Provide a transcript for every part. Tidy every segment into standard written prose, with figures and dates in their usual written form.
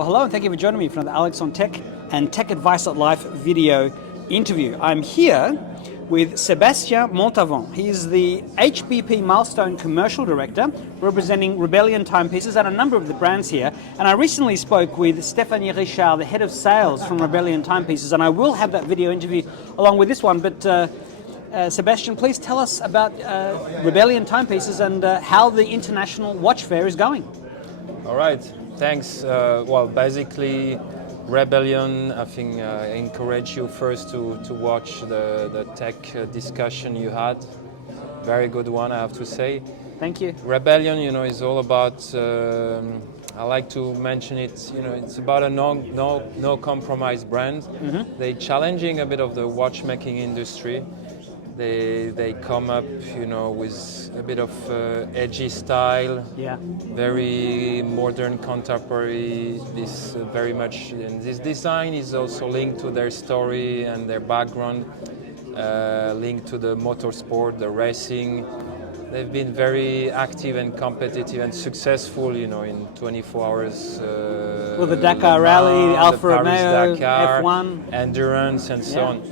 Well, hello and thank you for joining me for another Alex on Tech and Tech Advice at Life video interview. I'm here with Sebastian Montavon. He's the HBP Milestone Commercial Director representing Rebellion Timepieces and a number of the brands here. And I recently spoke with Stéphanie Richard, the head of sales from Rebellion Timepieces, and I will have that video interview along with this one. But Sebastian, please tell us about Rebellion Timepieces and how the International Watch Fair is going. All right, thanks. Well, basically, Rebellion, I think I encourage you first to watch the tech discussion you had. Very good one, I have to say. Thank you. Rebellion, is all about, I like to mention it, it's about a no compromise brand. Mm-hmm. They're challenging a bit of the watchmaking industry. They come up, with a bit of edgy style, very modern, contemporary. This very much, and this design is also linked to their story and their background, linked to the motorsport, the racing. They've been very active and competitive and successful, in 24 hours. Well, the Dakar Rally, Alfa Romeo, Dakar, F1, endurance, and so on.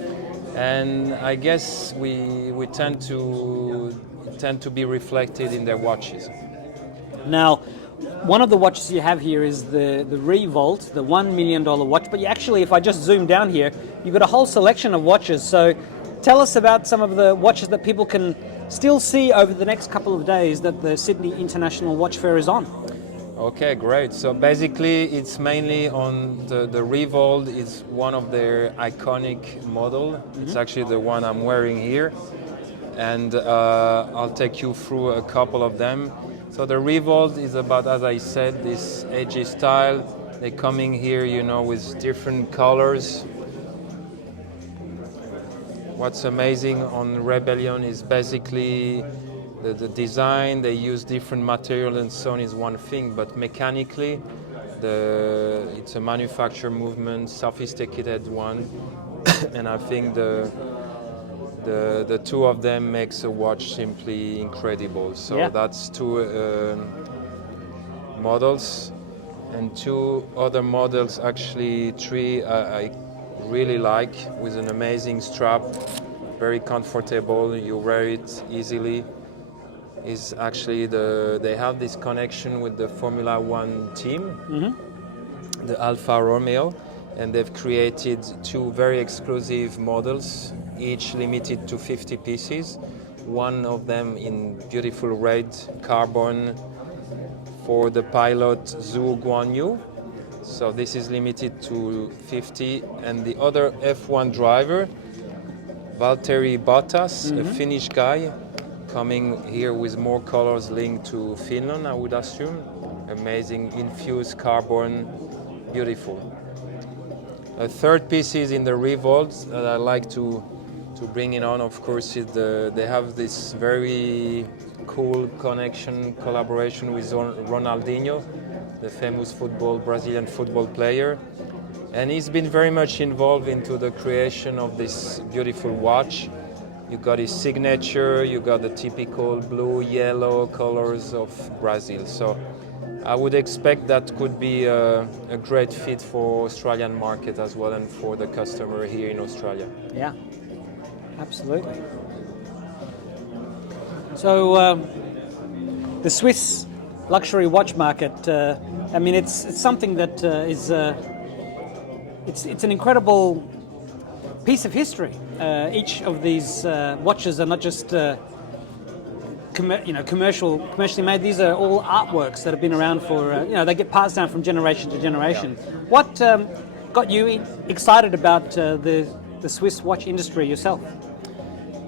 And I guess we tend to be reflected in their watches. Now, one of the watches you have here is the Revolt, the $1 million watch. But you actually, if I just zoom down here, you've got a whole selection of watches. So tell us about some of the watches that people can still see over the next couple of days that the Sydney International Watch Fair is on. Okay, great. So basically, it's mainly on the Revolt. It's one of their iconic model. Mm-hmm. It's actually the one I'm wearing here, and I'll take you through a couple of them. So the Revolt is about, as I said, this edgy style. They're coming here, with different colors. What's amazing on Rebellion is basically the design. They use different material and so on is one thing, but mechanically it's a manufacture movement, sophisticated one, and I think the two of them makes a watch simply incredible. So that's two models, and two other models, actually three, I really like, with an amazing strap, very comfortable, you wear it easily. Is actually they have this connection with the Formula One team, mm-hmm. the Alfa Romeo, and they've created two very exclusive models, each limited to 50 pieces. One of them in beautiful red carbon for the pilot Zhou Guanyu. So this is limited to 50, and the other F1 driver, Valtteri Bottas, mm-hmm. a Finnish guy, coming here with more colors linked to Finland, I would assume. Amazing infused carbon, beautiful. A third piece is in the Revolt that I like to bring it on, of course, is they have this very cool collaboration with Ronaldinho, the famous Brazilian football player. And he's been very much involved into the creation of this beautiful watch. You got his signature, you got the typical blue, yellow colors of Brazil. So I would expect that could be a great fit for Australian market as well, and for the customer here in Australia. Yeah, absolutely. So the Swiss luxury watch market, it's something that is it's an incredible piece of history. Each of these watches are not just commercially made. These are all artworks that have been around for they get passed down from generation to generation. Yeah. What got you excited about the Swiss watch industry yourself?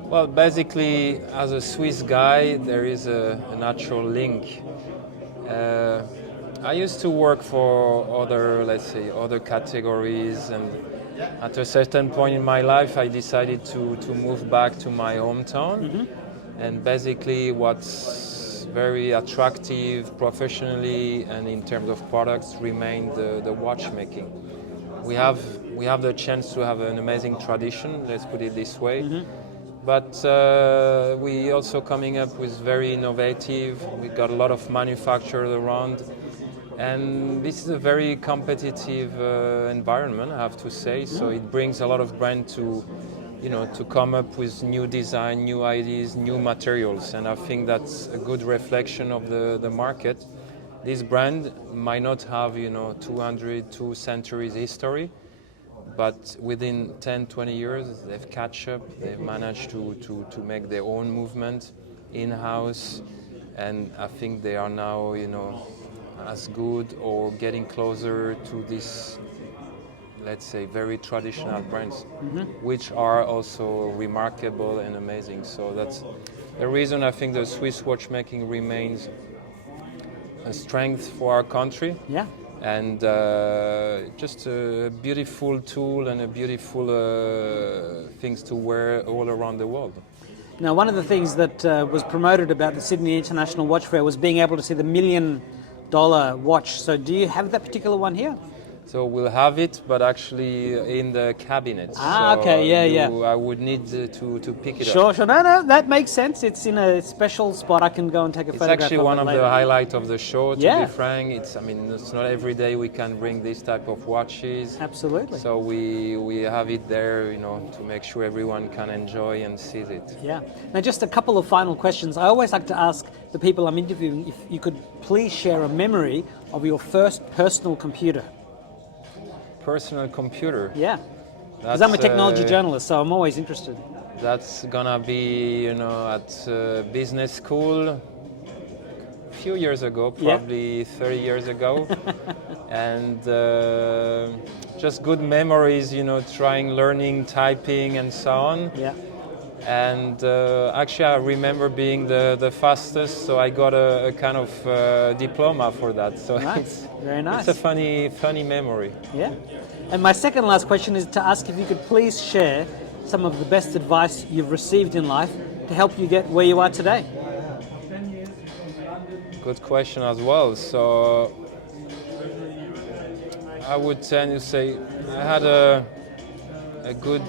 Well, basically, as a Swiss guy, there is a natural link. I used to work for other categories, and at a certain point in my life, I decided to move back to my hometown. Mm-hmm. And basically, what's very attractive professionally and in terms of products remained the watchmaking. We have the chance to have an amazing tradition, let's put it this way. Mm-hmm. But we also coming up with very innovative. We got a lot of manufacturers around, And this is a very competitive environment, I have to say. So it brings a lot of brands to, to come up with new design, new ideas, new materials. And I think that's a good reflection of the market. This brand might not have, 200, 2 centuries history, but within 10, 20 years, they've catch up. They've managed to make their own movement in-house. And I think they are now, as good or getting closer to this, let's say, very traditional brands, which are also remarkable and amazing. So that's the reason I think the Swiss watchmaking remains a strength for our country. Yeah. And just a beautiful tool and a beautiful things to wear all around the world. Now, one of the things that was promoted about the Sydney International Watch Fair was being able to see the $1 million watch. So do you have that particular one here? So we'll have it, but actually in the cabinet. Okay, yeah. I would need to pick it Sure. up. No, that makes sense. It's in a special spot. I can go and take a photograph. It's actually one of later. the highlights of the show, to Yeah. be frank. It's not every day we can bring this type of watches. Absolutely. So we have it there, to make sure everyone can enjoy and see it. Yeah. Now, just a couple of final questions. I always like to ask the people I'm interviewing if you could please share a memory of your first personal computer. Personal computer. Yeah. Because I'm a technology journalist, so I'm always interested. That's gonna be, at business school a few years ago, probably 30 years ago. And just good memories, learning, typing and so on. Yeah. And actually I remember being the fastest, so I got a kind of diploma for that. So Nice. Very nice. It's a funny memory. Yeah. And my second last question is to ask if you could please share some of the best advice you've received in life to help you get where you are today. Good question as well. So I would tend to say I had a good,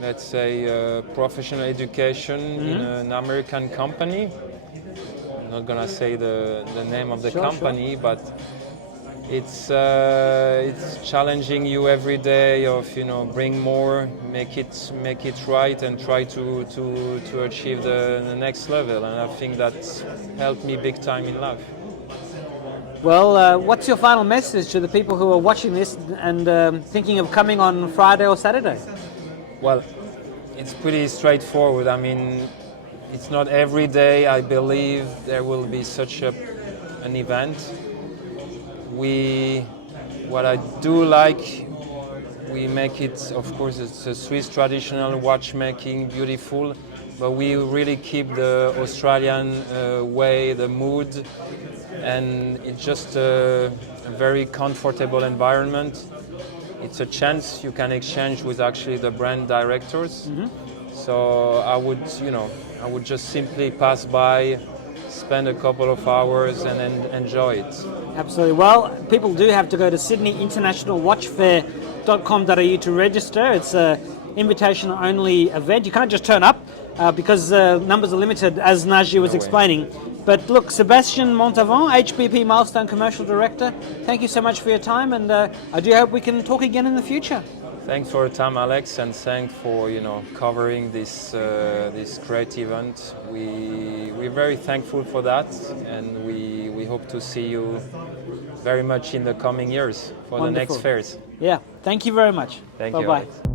let's say, professional education in an American company. I'm not gonna say the name of the company, but it's challenging you every day of bring more, make it right, and try to achieve the next level. And I think that's helped me big time in life. Well, what's your final message to the people who are watching this and thinking of coming on Friday or Saturday? Well, it's pretty straightforward. It's not every day I believe there will be such an event. What I do like, we make it, of course, it's a Swiss traditional watchmaking, beautiful, but we really keep the Australian way, the mood, and it's just a very comfortable environment. It's a chance you can exchange with actually the brand directors. So I would just simply pass by, spend a couple of hours and enjoy it. Absolutely. Well, people do have to go to sydneyinternationalwatchfair.com.au to register. It's an invitation-only event. You can't just turn up because numbers are limited, as Naji was explaining. But look, Sebastian Montavon, HBP Milestone Commercial Director, thank you so much for your time, and I do hope we can talk again in the future. Thanks for your time, Alex, and thanks for covering this great event. We're very thankful for that, and we hope to see you very much in the coming years for Wonderful. the next fairs. Yeah, thank you very much. Thank you, Bye-bye. Alex.